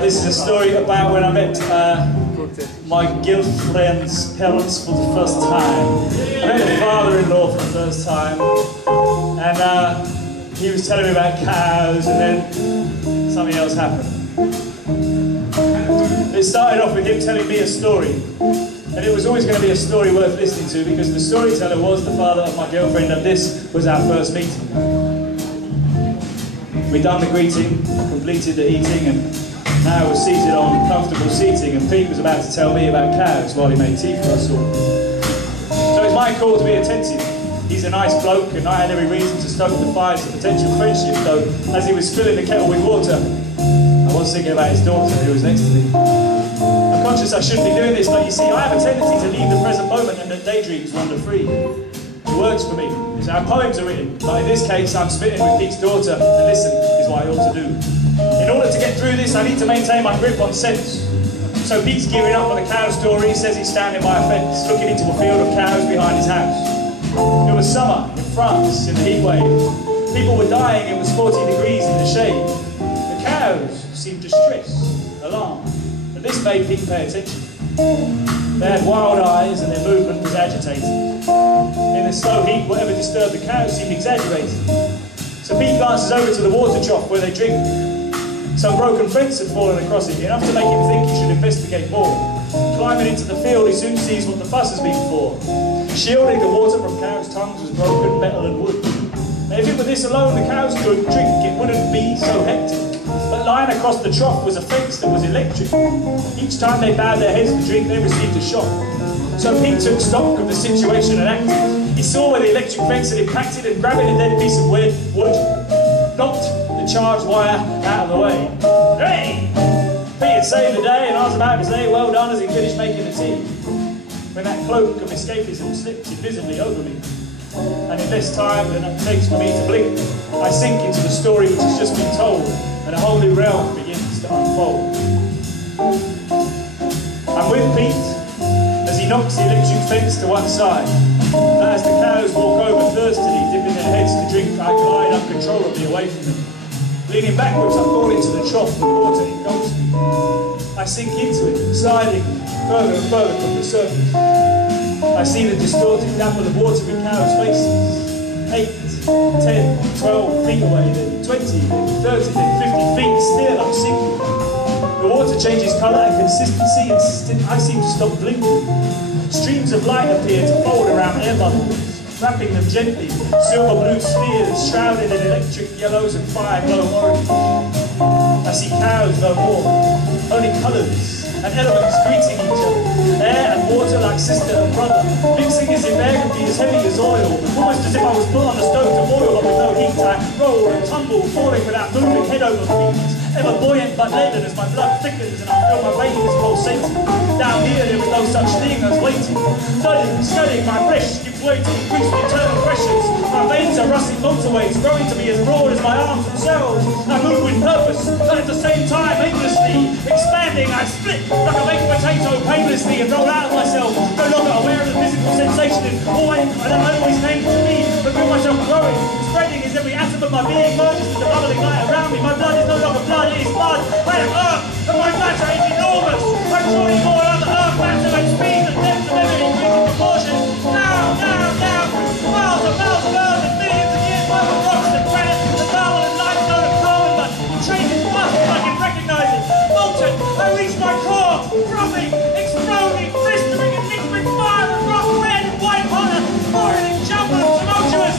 This is a story about when I met my girlfriend's parents for the first time. I met the father-in-law for the first time, and he was telling me about cows, and then something else happened. It started off with him telling me a story, and it was always going to be a story worth listening to because the storyteller was the father of my girlfriend, and this was our first meeting. We'd done the greeting, completed the eating, and now we're seated on comfortable seating, and Pete was about to tell me about cows while he made tea for us all. So it's my call to be attentive. He's a nice bloke, and I had every reason to stoke the fires of potential friendship, though as he was filling the kettle with water, I was thinking about his daughter who was next to me. I'm conscious I shouldn't be doing this, but you see, I have a tendency to leave the present moment and let daydreams wander free. It works for me. It's how poems are written, but in this case I'm spitting with Pete's daughter, and listen is what I ought to do. In order to get through this, I need to maintain my grip on sense. So Pete's gearing up for the cow story. He says he's standing by a fence, looking into a field of cows behind his house. It was summer in France, in the heat wave. People were dying, it was 40 degrees in the shade. The cows seemed distressed, alarmed, and this made Pete pay attention. They had wild eyes and their movement was agitated. In the slow heat, whatever disturbed the cows seemed exaggerated. So Pete glances over to the water trough where they drink. Some broken fence had fallen across it, enough to make him think he should investigate more. Climbing into the field, he soon sees what the fuss has been for. Shielding the water from cows' tongues was broken metal and wood. Now, if it were this alone the cows could drink, it wouldn't be so hectic. But lying across the trough was a fence that was electric. Each time they bowed their heads to drink, they received a shock. So Pete took stock of the situation and acted. He saw where the electric fence had impacted, and grabbing a dead piece of wood, knocked the charged wire out of the way. Hey! Pete had saved the day, and I was about to say well done as he finished making the tea, when that cloak of escapism slipped invisibly over me. And in less time than it takes for me to blink, I sink into the story which has just been told, and a whole new realm begins to unfold. I'm with Pete as he knocks the electric fence to one side. And as the cows walk over thirstily, dipping their heads to drink, I glide uncontrollably away from them. Leaning backwards, I fall into the trough, the water engulfs me. I sink into it, sliding further and further from the surface. I see the distorted lap of the water in cows' faces. 8, 10, 12 feet away, then 20, then 30, then 50 feet, still I'm sinking. The water changes colour and consistency, and I seem to stop blinking. Streams of light appear to fold around air bubbles, wrapping them gently, silver blue spheres shrouded in electric yellows and fire-glow orange. I see cows no more, only colours and elements greeting each other, air and water like sister and brother, mixing as if air could be as heavy as oil, almost as if I was put on the stove to boil, but with no heat. I roll and tumble, falling without moving, head over feet, ever buoyant but leaden as my blood thickens and I feel my veins pulsating. Down here there is no such thing as waiting. Studying, my flesh gives way to increased internal pressures. My veins are rusting motorways, growing to be as broad as my arms themselves. I move with purpose, but at the same time aimlessly. Expanding, I split like a baked potato painlessly and roll out of myself, no longer aware of the physical sensation that always came to me, but feel myself growing, spreading as every atom of my being merges with the bubbling light around me. My blood is no longer blood, it is blood. I am earth, and my matter is enormous. I'm drawing more on the earth matter at speed and depth of ever increasing proportions. Now, miles and miles of earth and millions of years worth of rocks and granite, the marble and limestone of carbon, but it changes fast if I can recognize it. Molten, I reach my core, frothing, exploding, blistering, and mixed with fire and rock, red and white honor, boiling, jumping, tumultuous.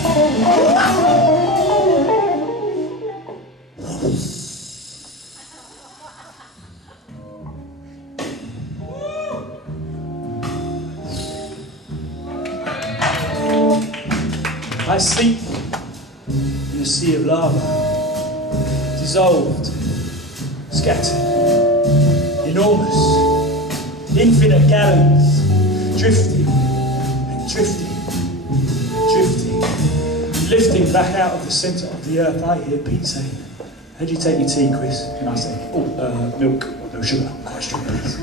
I sleep in a sea of lava, dissolved, scattered, enormous, infinite gallons, drifting and drifting and drifting, lifting back out of the centre of the earth. I hear Pete saying, "How do you take your tea, Chris?" And I say, "Oh, milk, no sugar, quite strong, please."